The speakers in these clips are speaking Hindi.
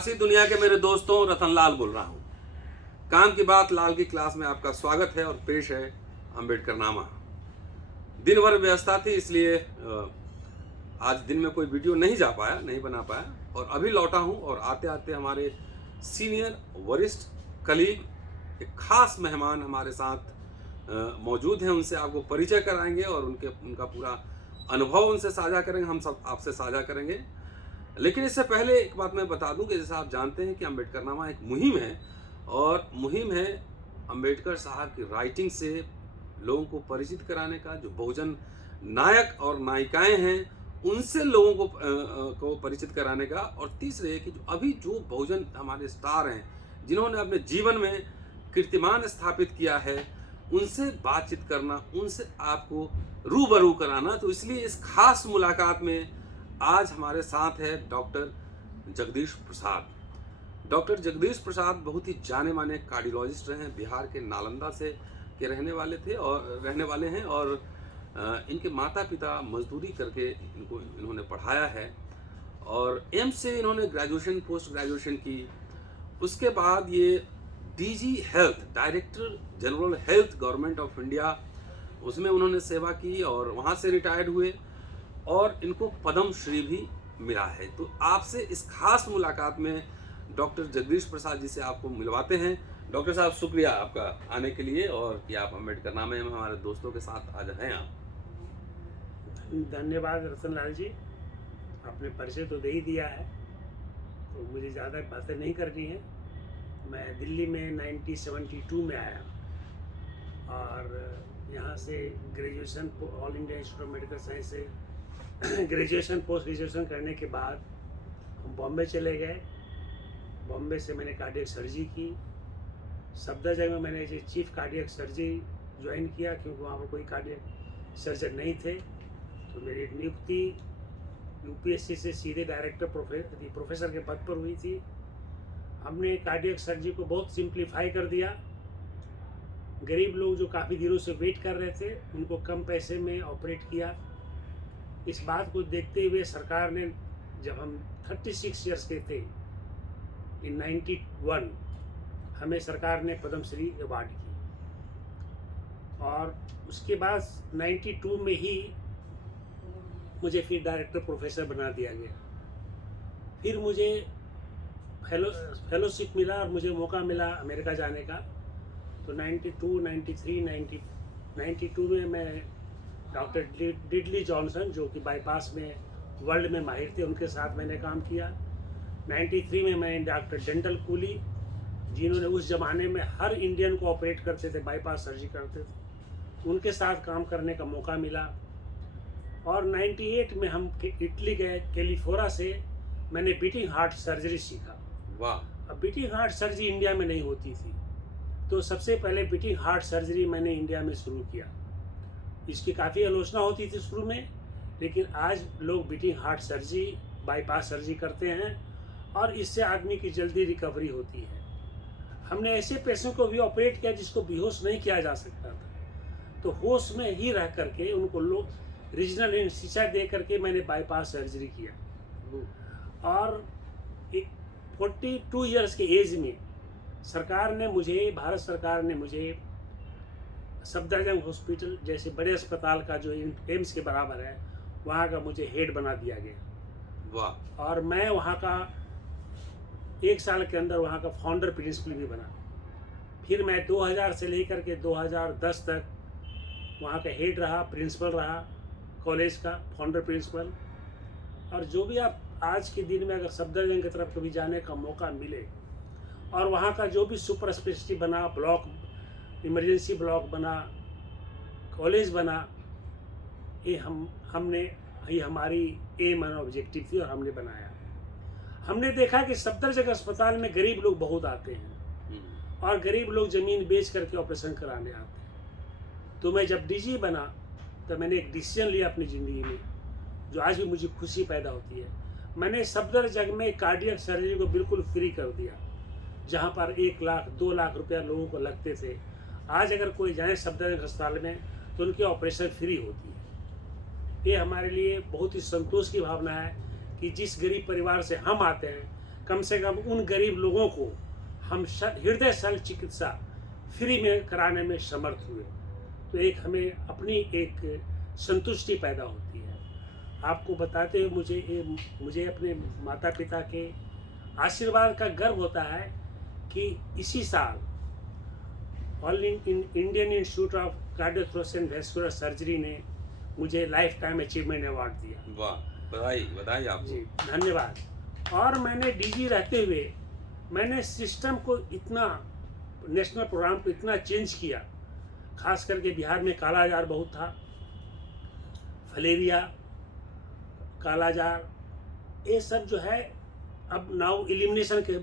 आभासी दुनिया के मेरे दोस्तों, रतन लाल बोल रहा हूँ। काम की बात लाल की क्लास में आपका स्वागत है और पेश है अम्बेडकर नामा। दिन भर व्यवस्था थी, इसलिए आज दिन में कोई वीडियो नहीं बना पाया और अभी लौटा हूँ। और आते आते हमारे सीनियर वरिष्ठ कलीग, एक खास मेहमान हमारे साथ मौजूद हैं। उनसे आपको परिचय कराएंगे और उनका पूरा अनुभव उनसे साझा करेंगे, हम सब आपसे साझा करेंगे। लेकिन इससे पहले एक बात मैं बता दूं कि जैसा आप जानते हैं कि अम्बेडकर नामा एक मुहिम है, और मुहिम है अम्बेडकर साहब की राइटिंग से लोगों को परिचित कराने का। जो बहुजन नायक और नायिकाएं हैं उनसे लोगों को परिचित कराने का। और तीसरे कि जो बहुजन हमारे स्टार हैं, जिन्होंने अपने जीवन में कीर्तिमान स्थापित किया है, उनसे बातचीत करना, उनसे आपको रूबरू कराना। तो इसलिए इस खास मुलाकात में आज हमारे साथ है डॉक्टर जगदीश प्रसाद। डॉक्टर जगदीश प्रसाद बहुत ही जाने माने कार्डियोलॉजिस्ट रहे हैं। बिहार के नालंदा से के रहने वाले हैं और इनके माता पिता मजदूरी करके इन्होंने पढ़ाया है और एम्स से इन्होंने ग्रेजुएशन पोस्ट ग्रेजुएशन की। उसके बाद ये DG health, director general health government of India, उसमें उन्होंने सेवा की और वहाँ से रिटायर्ड हुए और इनको पद्म श्री भी मिला है। तो आपसे इस खास मुलाकात में डॉक्टर जगदीश प्रसाद जी से आपको मिलवाते हैं। डॉक्टर साहब, शुक्रिया आपका आने के लिए और कि आप अम्बेडकर नामे में हमारे दोस्तों के साथ आज हैं। आप धन्यवाद रतन लाल जी, आपने परिचय तो दे ही दिया है, तो मुझे ज़्यादा बातें नहीं करनी है। मैं दिल्ली में 1972 में आया और यहाँ से graduation all India institute of medical science से ग्रेजुएशन पोस्ट ग्रेजुएशन करने के बाद हम बॉम्बे चले गए। बॉम्बे से मैंने कार्डियक सर्जरी की। सफदरजंग में मैंने चीफ कार्डियक सर्जरी ज्वाइन किया, क्योंकि वहाँ पर कोई कार्डियक सर्जन नहीं थे। तो मेरी नियुक्ति यूपीएससी से सीधे डायरेक्टर प्रोफेसर के पद पर हुई थी। हमने कार्डियक सर्जरी को बहुत सिंप्लीफाई कर दिया। गरीब लोग जो काफ़ी दिनों से वेट कर रहे थे, उनको कम पैसे में ऑपरेट किया। इस बात को देखते हुए सरकार ने, जब हम 36 ईयर्स के थे इन 91, हमें सरकार ने पद्म श्री अवार्ड की। और उसके बाद 92 में ही मुझे फिर डायरेक्टर प्रोफेसर बना दिया गया। फिर मुझे फेलोशिप मिला और मुझे मौका मिला अमेरिका जाने का। तो 92, 93, 92 में मैं डॉक्टर डिडली जॉनसन, जो कि बाईपास में वर्ल्ड में माहिर थे, उनके साथ मैंने काम किया। 93 में मैं डॉक्टर डेंटल कूली, जिन्होंने उस ज़माने में हर इंडियन को ऑपरेट करते थे, बाईपास सर्जरी करते थे, उनके साथ काम करने का मौका मिला। और 98 में हम इटली गए। कैलिफोर्निया से मैंने बीटिंग हार्ट सर्जरी सीखा। वाह! अब बीटिंग हार्ट सर्जरी इंडिया में नहीं होती थी, तो सबसे पहले बीटिंग हार्ट सर्जरी मैंने इंडिया में शुरू किया। इसकी काफ़ी आलोचना होती थी शुरू में, लेकिन आज लोग beating heart surgery, bypass surgery करते हैं और इससे आदमी की जल्दी रिकवरी होती है। हमने ऐसे पेशेंट को भी ऑपरेट किया जिसको बेहोश नहीं किया जा सकता था, तो होश में ही रह करके उनको लोग रीजनल एनेस्थीसिया दे करके मैंने बाईपास सर्जरी किया। और 42 ईयर्स के एज में भारत सरकार ने मुझे सफदरजंग हॉस्पिटल जैसे बड़े अस्पताल का, जो एम्स के बराबर है, वहाँ का मुझे हेड बना दिया गया। वाह! और मैं वहाँ का 1 साल के अंदर वहाँ का फाउंडर प्रिंसिपल भी बना। फिर मैं 2000 से लेकर के 2010 तक वहाँ का हेड रहा, प्रिंसिपल रहा, कॉलेज का फाउंडर प्रिंसिपल। और जो भी आप आज के दिन में अगर सफदरजंग की तरफ कभी जाने का मौका मिले, और वहाँ का जो भी सुपर स्पेशलिटी बना, ब्लॉक, इमरजेंसी ब्लॉक बना, कॉलेज बना, ये हमारी एम एंड ऑब्जेक्टिव थी और हमने बनाया। हमने देखा कि सफदरजंग अस्पताल में गरीब लोग बहुत आते हैं और गरीब लोग ज़मीन बेच करके ऑपरेशन कराने आते हैं। तो मैं जब डीजी बना, तो मैंने एक डिसीजन लिया अपनी ज़िंदगी में, जो आज भी मुझे खुशी पैदा होती है। मैंने सफदरजंग में कार्डियक सर्जरी को बिल्कुल फ्री कर दिया। जहाँ पर 1 लाख 2 लाख रुपया लोगों को लगते थे, आज अगर कोई जाए सफदरजंग अस्पताल में तो उनकी ऑपरेशन फ्री होती है। ये हमारे लिए बहुत ही संतोष की भावना है कि जिस गरीब परिवार से हम आते हैं, कम से कम उन गरीब लोगों को हम हृदय शल्य चिकित्सा फ्री में कराने में समर्थ हुए, तो एक हमें अपनी एक संतुष्टि पैदा होती है। आपको बताते हुए मुझे अपने माता पिता के आशीर्वाद का गर्व होता है कि इसी साल All India Institute of cardiothoracic and vascular surgery ने मुझे लाइफ टाइम अचीवमेंट अवार्ड दिया। वाह, बधाई बधाई आपको। जी धन्यवाद। और मैंने डीजी रहते हुए मैंने सिस्टम को इतना, नेशनल प्रोग्राम को इतना चेंज किया, खास करके बिहार में कालाजार बहुत था, फलेरिया, कालाजार, ये सब जो है अब नाउ एलिमिनेशन के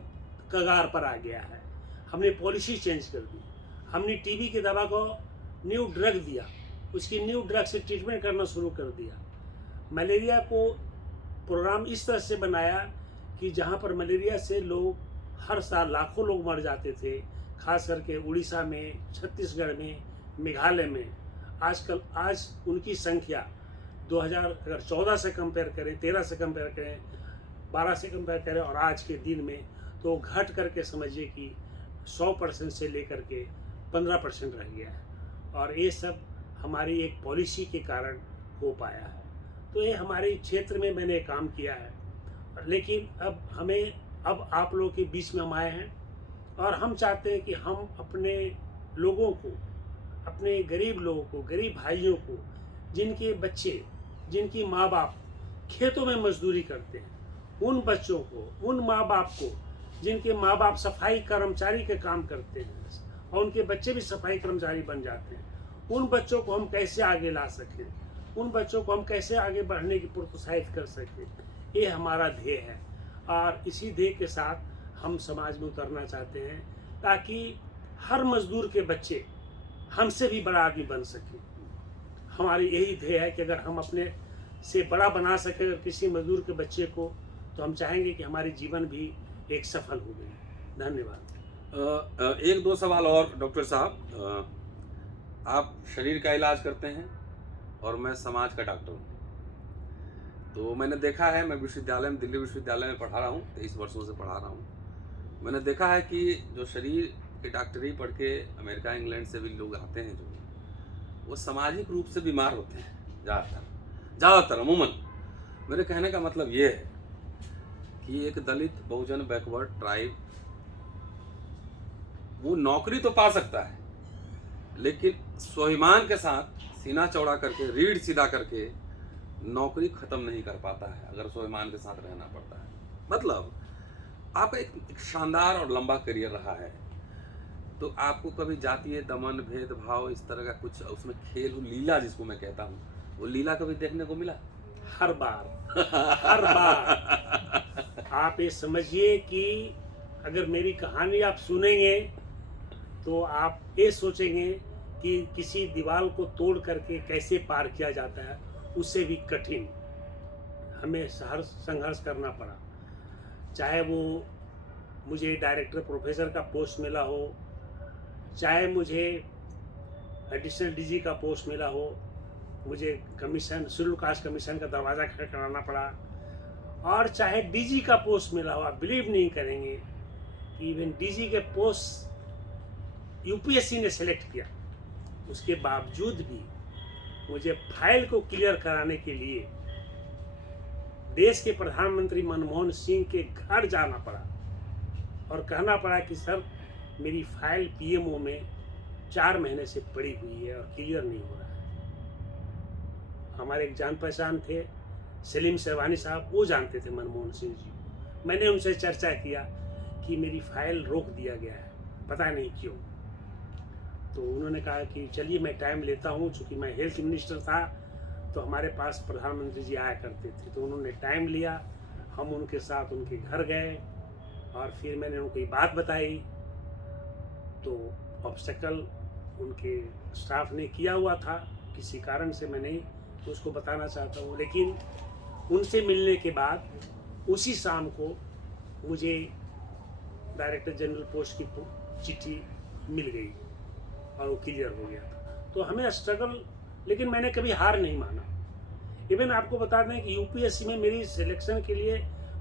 कगार पर आ गया है। हमने पॉलिसी चेंज कर दी, हमने टीबी की दवा को न्यू ड्रग दिया, उसकी न्यू ड्रग से ट्रीटमेंट करना शुरू कर दिया। मलेरिया को प्रोग्राम इस तरह से बनाया कि जहाँ पर मलेरिया से लोग हर साल लाखों लोग मर जाते थे, खास करके उड़ीसा में, छत्तीसगढ़ में, मेघालय में, आज उनकी संख्या 2014 से कंपेयर करें, 13 से कंपेयर करें, 12 से कंपेयर करें और आज के दिन में, तो घट करके समझिए कि 100% से लेकर के 15% रह गया है। और ये सब हमारी एक पॉलिसी के कारण हो पाया है। तो ये हमारे क्षेत्र में मैंने काम किया है, लेकिन अब आप लोगों के बीच में हम आए हैं और हम चाहते हैं कि हम अपने लोगों को, अपने गरीब लोगों को, गरीब भाइयों को, जिनके बच्चे, जिनकी माँ बाप खेतों में मजदूरी करते हैं, उन बच्चों को, उन माँ बाप को जिनके माँ बाप सफाई कर्मचारी के काम करते हैं और उनके बच्चे भी सफाई कर्मचारी बन जाते हैं, उन बच्चों को हम कैसे आगे ला सकें, उन बच्चों को हम कैसे आगे बढ़ने की प्रोत्साहित कर सकें, ये हमारा ध्येय है। और इसी ध्येय के साथ हम समाज में उतरना चाहते हैं ताकि हर मजदूर के बच्चे हमसे भी बड़ा आदमी बन सके। हमारी यही ध्येय है कि अगर हम अपने से बड़ा बना सकें अगर किसी मजदूर के बच्चे को, तो हम चाहेंगे कि हमारी जीवन भी एक सफल हो गई। धन्यवाद। एक दो सवाल और डॉक्टर साहब, आप शरीर का इलाज करते हैं और मैं समाज का डॉक्टर हूँ। तो मैंने देखा है, मैं विश्वविद्यालय में, दिल्ली विश्वविद्यालय में पढ़ा रहा हूँ, 23 वर्षों से पढ़ा रहा हूँ। मैंने देखा है कि जो शरीर की डॉक्टरी पढ़ के अमेरिका इंग्लैंड से भी लोग आते हैं, जो वो सामाजिक रूप से बीमार होते हैं ज़्यादातर अमूमन। मेरे कहने का मतलब ये है कि एक दलित, बहुजन, बैकवर्ड ट्राइब वो नौकरी तो पा सकता है, लेकिन स्वाभिमान के साथ सीना चौड़ा करके, रीढ़ सीधा करके नौकरी खत्म नहीं कर पाता है अगर स्वाभिमान के साथ रहना पड़ता है। मतलब आपका एक शानदार और लंबा करियर रहा है, तो आपको कभी जातीय दमन, भेदभाव, इस तरह का कुछ उसमें खेल, लीला जिसको मैं कहता हूँ, वो लीला कभी देखने को मिला? हर बार आप ये समझिए कि अगर मेरी कहानी आप सुनेंगे तो आप ये सोचेंगे कि किसी दीवार को तोड़ करके कैसे पार किया जाता है, उससे भी कठिन हमें संघर्ष करना पड़ा। चाहे वो मुझे डायरेक्टर प्रोफेसर का पोस्ट मिला हो, चाहे मुझे एडिशनल डीजी का पोस्ट मिला हो, मुझे कमीशन, शेड्यूल कास्ट कमीशन का दरवाज़ा खटखटाना पड़ा, और चाहे डीजी का पोस्ट मिला हो। आप बिलीव नहीं करेंगे कि इवन डीजी के पोस्ट यूपीएससी ने सेलेक्ट किया, उसके बावजूद भी मुझे फाइल को क्लियर कराने के लिए देश के प्रधानमंत्री मनमोहन सिंह के घर जाना पड़ा और कहना पड़ा कि सर मेरी फाइल पीएमओ में 4 महीने से पड़ी हुई है और क्लियर नहीं हो रहा है। हमारे एक जान पहचान थे सलीम शेरवानी साहब, वो जानते थे मनमोहन सिंह जी। मैंने उनसे चर्चा किया कि मेरी फाइल रोक दिया गया है, पता नहीं क्यों। तो उन्होंने कहा कि चलिए मैं टाइम लेता हूँ, चूँकि मैं हेल्थ मिनिस्टर था तो हमारे पास प्रधानमंत्री जी आया करते थे, तो उन्होंने टाइम लिया, हम उनके साथ उनके घर गए और फिर मैंने उनको ये बात बताई। तो ऑब्स्टेकल उनके स्टाफ ने किया हुआ था, किसी कारण से मैं नहीं तो उसको बताना चाहता हूँ, लेकिन उनसे मिलने के बाद उसी शाम को मुझे डायरेक्टर जनरल पोस्ट की चिट्ठी मिल गई और वो क्लियर हो गया था। तो हमें स्ट्रगल, लेकिन मैंने कभी हार नहीं माना। इवन आपको बता दें कि यूपीएससी में मेरी सिलेक्शन के लिए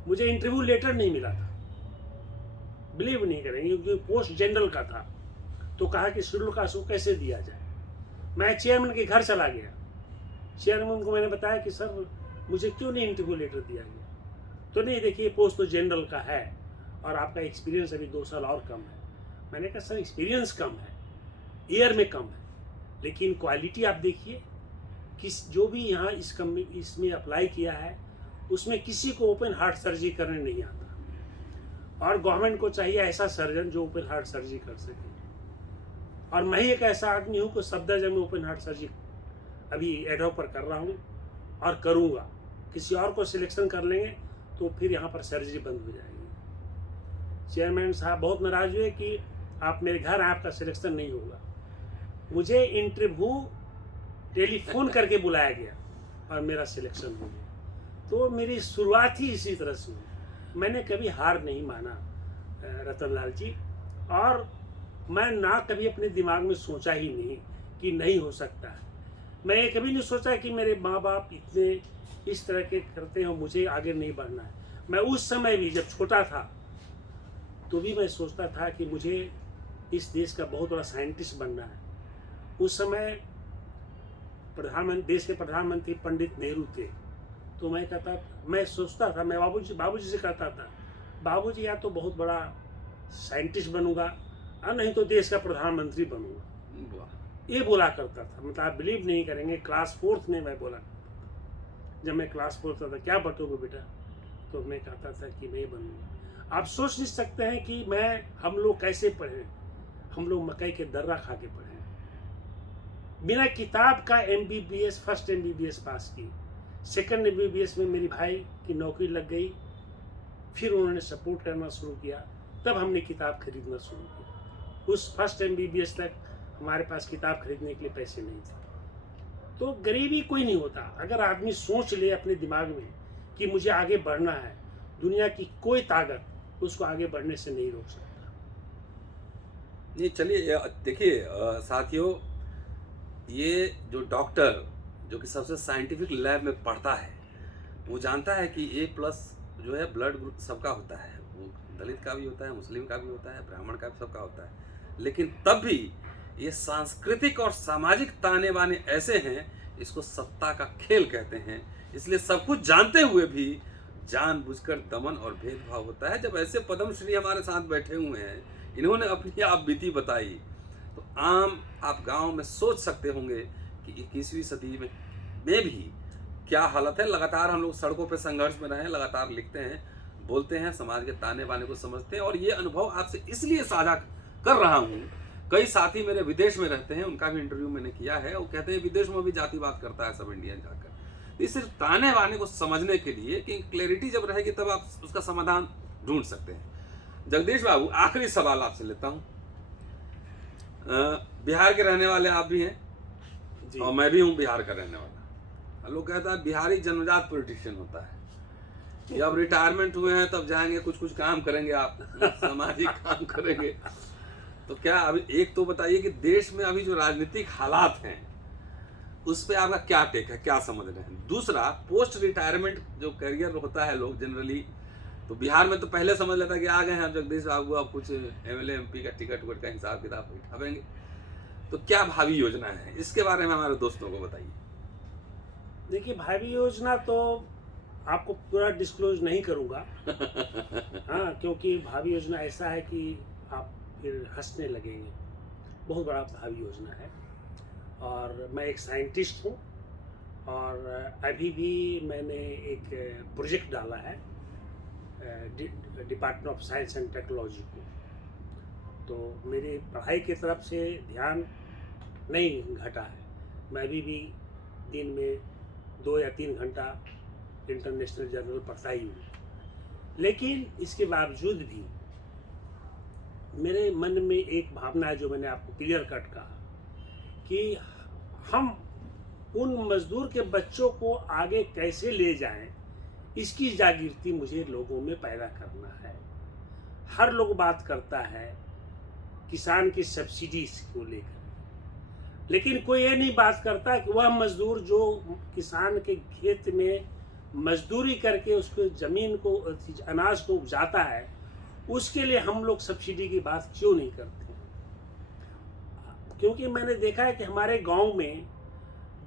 मुझे इंटरव्यू लेटर नहीं मिला था, बिलीव नहीं करेंगे, क्योंकि पोस्ट जनरल का था। तो कहा कि शेड्यूल कास्ट को कैसे दिया जाए। मैं चेयरमैन के घर चला गया। चेयरमैन को मैंने बताया कि सर मुझे क्यों नहीं इंटरव्यू लेटर दिया गया। तो नहीं, देखिए पोस्ट तो जनरल का है और आपका एक्सपीरियंस अभी 2 साल और कम है। मैंने कहा सर एक्सपीरियंस कम है, ईयर में कम है, लेकिन क्वालिटी आप देखिए, किस जो भी यहाँ इसमें अप्लाई किया है उसमें किसी को ओपन हार्ट सर्जरी करने नहीं आता। और गवर्नमेंट को चाहिए ऐसा सर्जन जो ओपन हार्ट सर्जरी कर सके। और मैं ही एक ऐसा आदमी हूँ कि सफदरजंग में ओपन हार्ट सर्जरी अभी एडॉक पर कर रहा हूँ और करूँगा। किसी और को सिलेक्शन कर लेंगे तो फिर यहाँ पर सर्जरी बंद हो जाएगी। चेयरमैन साहब बहुत नाराज हुए कि आप मेरे घर आए, आपका सिलेक्शन नहीं होगा। मुझे इंटरव्यू टेलीफोन करके बुलाया गया और मेरा सिलेक्शन हो गया। तो मेरी शुरुआत ही इसी तरह से हुई। मैंने कभी हार नहीं माना रतनलाल जी, और मैं ना कभी अपने दिमाग में सोचा ही नहीं कि नहीं हो सकता है। मैं ये कभी नहीं सोचा कि मेरे माँ बाप इतने इस तरह के करते हैं और मुझे आगे नहीं बढ़ना है। मैं उस समय भी जब छोटा था तो भी मैं सोचता था कि मुझे इस देश का बहुत बड़ा साइंटिस्ट बनना है। उस समय देश के प्रधानमंत्री पंडित नेहरू थे। तो मैं सोचता था, मैं बाबूजी से कहता था, बाबूजी या तो बहुत बड़ा साइंटिस्ट बनूंगा और नहीं तो देश का प्रधानमंत्री बनूंगा। ये बोला करता था। मतलब आप बिलीव नहीं करेंगे, क्लास 4th में मैं बोला करता था। जब मैं क्लास 4th था, क्या बटोगे बेटा, तो मैं कहता था कि मैं बनूंगा। आप सोच नहीं सकते हैं कि हम लोग कैसे पढ़े। हम लोग मकई के दर्रा खा के पढ़े, बिना किताब का MBBS, फर्स्ट MBBS पास की। सेकंड MBBS में मेरी भाई की नौकरी लग गई, फिर उन्होंने सपोर्ट करना शुरू किया, तब हमने किताब खरीदना शुरू किया। उस फर्स्ट MBBS तक हमारे पास किताब खरीदने के लिए पैसे नहीं थे। तो गरीबी कोई नहीं होता। अगर आदमी सोच ले अपने दिमाग में कि मुझे आगे बढ़ना है, दुनिया की कोई ताकत उसको आगे बढ़ने से नहीं रोक सकता। नहीं, चलिए देखिए साथियों, ये जो डॉक्टर जो कि सबसे साइंटिफिक लैब में पढ़ता है, वो जानता है कि A+ जो है ब्लड ग्रुप सबका होता है। वो दलित का भी होता है, मुस्लिम का भी होता है, ब्राह्मण का भी, सबका होता है। लेकिन तब भी ये सांस्कृतिक और सामाजिक ताने बाने ऐसे हैं, इसको सत्ता का खेल कहते हैं। इसलिए सब कुछ जानते हुए भी जानबूझकर दमन और भेदभाव होता है। जब ऐसे पद्मश्री हमारे साथ बैठे हुए हैं, इन्होंने अपनी आप बीती बताई, तो आम आप गांव में सोच सकते होंगे कि 21वीं सदी में भी क्या हालत है। लगातार हम लोग सड़कों पे संघर्ष में रहे हैं, लगातार लिखते हैं, बोलते हैं, समाज के ताने बाने को समझते हैं। और ये अनुभव आपसे इसलिए साझा कर रहा हूँ, कई साथी मेरे विदेश में रहते हैं, उनका भी इंटरव्यू मैंने किया है। वो कहते हैं विदेश में भी जातिवाद करता है सब इंडियन जाकर। ये सिर्फ ताने बाने को समझने के लिए कि क्लैरिटी जब रहेगी तब आप उसका समाधान ढूंढ सकते हैं। जगदीश बाबू, आखिरी सवाल आपसे लेता हूँ। बिहार के रहने वाले आप भी हैं और मैं भी हूँ बिहार का रहने वाला। लोग कहता है बिहारी जन्मजात पॉलिटिशियन होता है, कि अब रिटायरमेंट हुए हैं तब जाएंगे कुछ काम करेंगे, आप सामाजिक काम करेंगे। तो क्या अभी एक तो बताइए कि देश में अभी जो राजनीतिक हालात हैं उस पर आपका क्या टेक है, क्या समझ रहे हैं? दूसरा, पोस्ट रिटायरमेंट जो करियर होता है लोग जनरली, तो बिहार में तो पहले समझ लेता है कि आ गए हैं जगदीश बाबू, अब कुछ MLA MP का टिकट उकट का हिसाब किताब बैठावेंगे। तो क्या भावी योजना है, इसके बारे में हमारे दोस्तों को बताइए। देखिए, भावी योजना तो आपको पूरा डिस्क्लोज नहीं करूँगा हाँ, क्योंकि भावी योजना ऐसा है कि आप फिर हंसने लगेंगे। बहुत बड़ा भावी योजना है और मैं एक साइंटिस्ट हूँ और अभी भी मैंने एक प्रोजेक्ट डाला है department of science and technology को। तो मेरी पढ़ाई की तरफ से ध्यान नहीं घटा है। मैं अभी भी दिन में 2 या 3 घंटा इंटरनेशनल जर्नल पढ़ता ही हूँ। लेकिन इसके बावजूद भी मेरे मन में एक भावना है जो मैंने आपको क्लियर कट कहा कि हम उन मजदूर के बच्चों को आगे कैसे ले जाएं, इसकी जागृति मुझे लोगों में पैदा करना है। हर लोग बात करता है किसान की सब्सिडीज को लेकर, लेकिन कोई ये नहीं बात करता कि वह मजदूर जो किसान के खेत में मजदूरी करके उसको ज़मीन को, अनाज को उपजाता है, उसके लिए हम लोग सब्सिडी की बात क्यों नहीं करते? क्योंकि मैंने देखा है कि हमारे गांव में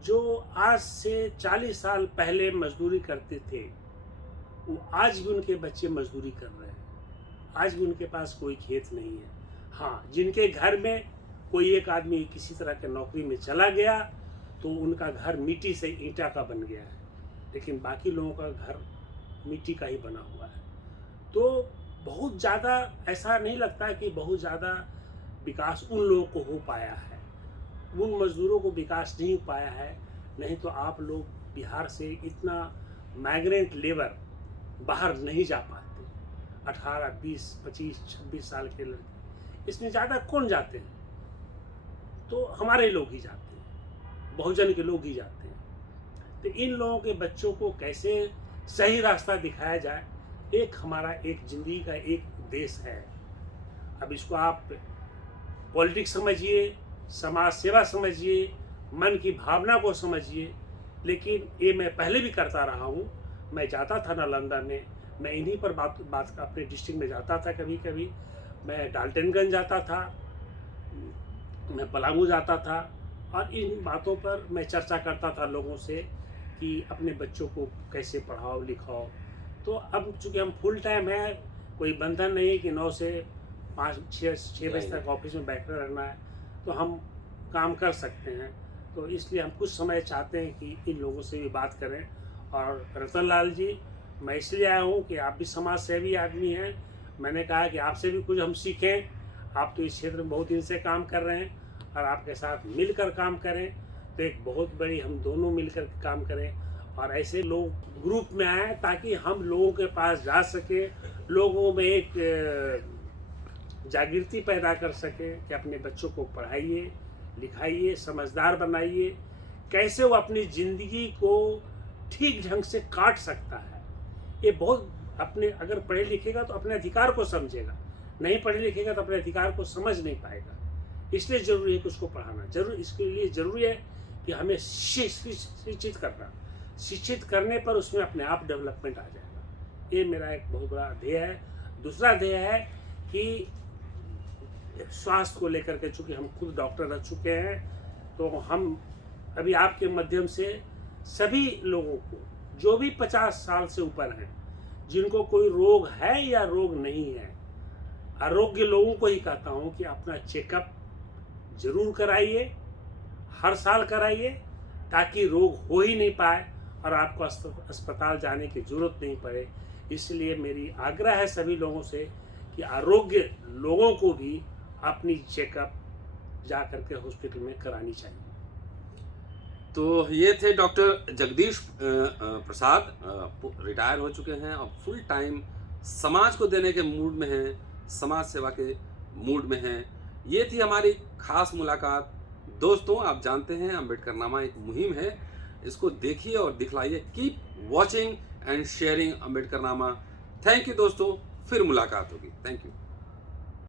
जो आज से 40 साल पहले मजदूरी करते थे, वो आज भी उनके बच्चे मजदूरी कर रहे हैं। आज भी उनके पास कोई खेत नहीं है। हाँ, जिनके घर में कोई एक आदमी किसी तरह के नौकरी में चला गया तो उनका घर मिट्टी से ईंटा का बन गया है, लेकिन बाकी लोगों का घर मिट्टी का ही बना हुआ है। तो बहुत ज़्यादा ऐसा नहीं लगता कि बहुत ज़्यादा विकास उन लोगों को हो पाया है, उन मजदूरों को विकास नहीं हो पाया है। नहीं तो आप लोग बिहार से इतना माइग्रेंट लेबर बाहर नहीं जा पाते। 18, 20, 25, 26 साल के लड़के, इसमें ज़्यादा कौन जाते हैं? तो हमारे लोग ही जाते हैं, बहुजन के लोग ही जाते हैं। तो इन लोगों के बच्चों को कैसे सही रास्ता दिखाया जाए, एक हमारा एक ज़िंदगी का एक उद्देश्य है। अब इसको आप पॉलिटिक्स समझिए, समाज सेवा समझिए, मन की भावना को समझिए, लेकिन ये मैं पहले भी करता रहा हूँ। मैं जाता था नालंदा में, मैं इन्हीं पर बात अपने डिस्ट्रिक्ट में जाता था। कभी कभी मैं डाल्टनगंज जाता था, मैं पलामू जाता था, और इन बातों पर मैं चर्चा करता था लोगों से कि अपने बच्चों को कैसे पढ़ाओ लिखाओ। तो अब चूँकि हम फुल टाइम है, कोई बंधन नहीं है कि 9 से 5-6 बजे तक ऑफिस में बैठे रहना है, तो हम काम कर सकते हैं। तो इसलिए हम कुछ समय चाहते हैं कि इन लोगों से भी बात करें। और रतन लाल जी, मैं इसलिए आया हूँ कि आप भी समाज सेवी आदमी हैं। मैंने कहा कि आपसे भी कुछ हम सीखें। आप तो इस क्षेत्र में बहुत दिन से काम कर रहे हैं, और आपके साथ मिलकर काम करें तो एक बहुत बड़ी, हम दोनों मिलकर काम करें और ऐसे लोग ग्रुप में आए ताकि हम लोगों के पास जा सके, लोगों में एक जागृति पैदा कर सके कि अपने बच्चों को पढ़ाइए लिखाइए, समझदार बनाइए, कैसे वो अपनी ज़िंदगी को ठीक ढंग से काट सकता है। ये बहुत अपने, अगर पढ़े लिखेगा तो अपने अधिकार को समझेगा, नहीं पढ़े लिखेगा तो अपने अधिकार को समझ नहीं पाएगा। इसलिए ज़रूरी है कि उसको पढ़ाना, जरूर इसके लिए ज़रूरी है कि हमें शिक्षित करना। शिक्षित करने पर उसमें अपने आप डेवलपमेंट आ जाएगा। ये मेरा एक बहुत बड़ा ध्येय है। दूसरा ध्येय है कि स्वास्थ्य को लेकर के, चूँकि हम खुद डॉक्टर रह चुके हैं, तो हम अभी आपके माध्यम से सभी लोगों को, जो भी 50 साल से ऊपर हैं, जिनको कोई रोग है या रोग नहीं है, आरोग्य लोगों को ही कहता हूँ कि अपना चेकअप जरूर कराइए, हर साल कराइए, ताकि रोग हो ही नहीं पाए और आपको अस्पताल जाने की ज़रूरत नहीं पड़े। इसलिए मेरी आग्रह है सभी लोगों से कि आरोग्य लोगों को भी अपनी चेकअप जा करके हॉस्पिटल में करानी चाहिए। तो ये थे डॉक्टर जगदीश प्रसाद, रिटायर हो चुके हैं और फुल टाइम समाज को देने के मूड में हैं, समाज सेवा के मूड में हैं। ये थी हमारी खास मुलाकात। दोस्तों, आप जानते हैं अम्बेडकरनामा एक मुहिम है, इसको देखिए और दिखलाइए। Keep watching and sharing Ambedkarnama. Thank you दोस्तों, फिर मुलाकात होगी। Thank you.